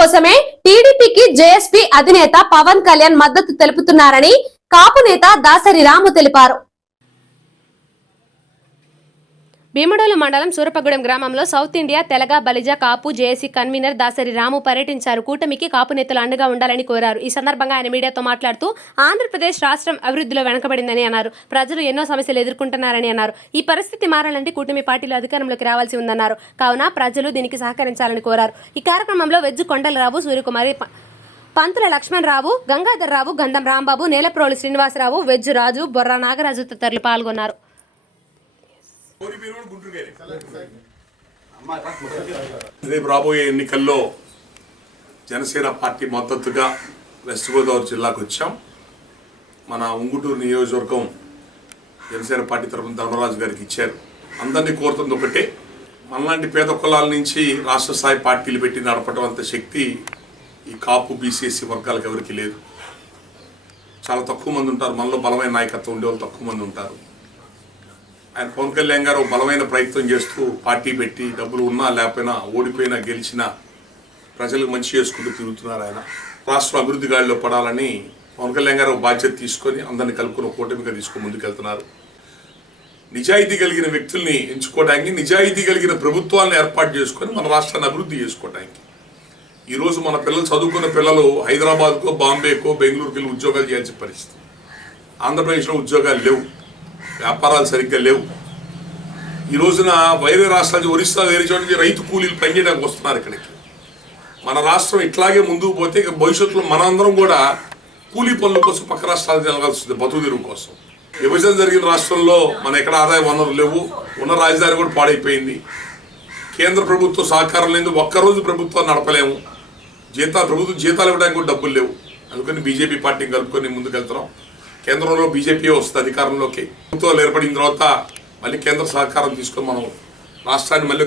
కోసమే టీడీపీకి జేఎస్పీ అధినేత పవన్ కళ్యాణ్ మద్దతు తెలుపుతున్నారని కాపు నేత దాసరి రాము తెలిపారు. భీమడోలు మండలం సూరపగూడెం గ్రామంలో south India Telaga Balija Kapu JAC convener Dasari Ramu పర్యటించారు. కూటమికి కాపు నేతలు అండగా ఉండాలని కోరారు. ఈ సందర్భంగా ఆయన మీడియాతో మాట్లాడుతూ ఆంధ్రప్రదేశ్ రాష్ట్రం అభివృద్ధిలో వెనకబడిందని అన్నారు. ప్రజలు ఎన్నో సమస్యలు ఎదుర్కొంటున్నారని అన్నారు. ఈ పరిస్థితి మారాలంటే కూటమి పార్టీలు అధికారంలోకి రావాల్సి ఉందన్నారు. కావున ప్రజలు దీనికి సహకరించాలని కోరారు. ఈ కార్యక్రమంలో వెజ్జు కొండలరావు సూర్యకుమారి పంతుల లక్ష్మణరావు గంగాధర్రావు గంధం రాంబాబు నేలప్రోలు శ్రీనివాసరావు వెజ్జు రాజు బొర్రా నాగరాజు తదితరులు పాల్గొన్నారు. రేపు రాబోయే ఎన్నికల్లో జనసేన పార్టీ మద్దతుగా వెస్ట్ గోదావరి జిల్లాకు వచ్చాం. మన ఉంగుటూరు నియోజకవర్గం జనసేన పార్టీ తరఫున ధర్మరాజు గారికి ఇచ్చారు. అందరినీ కోరుతుంది ఒకటే మనలాంటి పేద కులాల నుంచి రాష్ట్ర స్థాయి పార్టీలు పెట్టి నడపడం అంత శక్తి ఈ కాపు బీసీఎస్సీ వర్గాలకు ఎవరికి లేదు. చాలా తక్కువ మంది ఉంటారు. మనలో బలమైన నాయకత్వం ఉండేవాళ్ళు తక్కువ మంది ఉంటారు. ఆయన పవన్ కళ్యాణ్ గారు బలమైన ప్రయత్నం చేస్తూ పార్టీ పెట్టి డబ్బులు ఉన్నా లేకపోయినా ఓడిపోయినా గెలిచినా ప్రజలకు మంచి చేసుకుంటూ తిరుగుతున్నారు ఆయన. రాష్ట్ర అభివృద్ధి గాడిలో పడాలని పవన్ కళ్యాణ్ గారు బాధ్యత తీసుకొని అందరిని కలుపుకున్న కూటమిగా తీసుకుని ముందుకెళ్తున్నారు. నిజాయితీ కలిగిన వ్యక్తుల్ని ఎంచుకోవడానికి నిజాయితీ కలిగిన ప్రభుత్వాలను ఏర్పాటు చేసుకొని మన రాష్ట్రాన్ని అభివృద్ధి చేసుకోవడానికి. ఈరోజు మన పిల్లలు చదువుకున్న పిల్లలు హైదరాబాద్కో బాంబేకో బెంగళూరుకి వెళ్ళి ఉద్యోగాలు చేయాల్సిన పరిస్థితి. ఆంధ్రప్రదేశ్లో ఉద్యోగాలు లేవు. వ్యాపారాలు సరిగ్గా లేవు. ఈ రోజున వేరే రాష్ట్రాలు ఒరిస్సా వేరే చోట రైతు కూలీలు పనిచేయడానికి వస్తున్నారు ఇక్కడికి. మన రాష్ట్రం ఇట్లాగే ముందుకు పోతే ఇక భవిష్యత్తులో మనందరం కూడా కూలీ పనుల కోసం పక్క రాష్ట్రాలకు వెళ్ళాల్సింది బతుకు తెరువు కోసం. విభజన జరిగిన రాష్ట్రంలో మన ఎక్కడ ఆదాయ వనరులు లేవు ఉన్న రాజధాని కూడా పాడైపోయింది. కేంద్ర ప్రభుత్వం సహకారం లేదు ఒక్కరోజు ప్రభుత్వం నడపలేము. జీతాలు ప్రభుత్వం జీతాలు ఇవ్వడానికి కూడా డబ్బులు లేవు. అందుకని బీజేపీ పార్టీని కలుపుకొని ముందుకెళ్తున్నాం కేంద్రంలో బీజేపీ వస్తుంది అధికారంలోకి. ప్రభుత్వాలు ఏర్పడిన తర్వాత మళ్ళీ కేంద్ర సహకారం తీసుకొని మనం రాష్ట్రాన్ని మళ్ళీ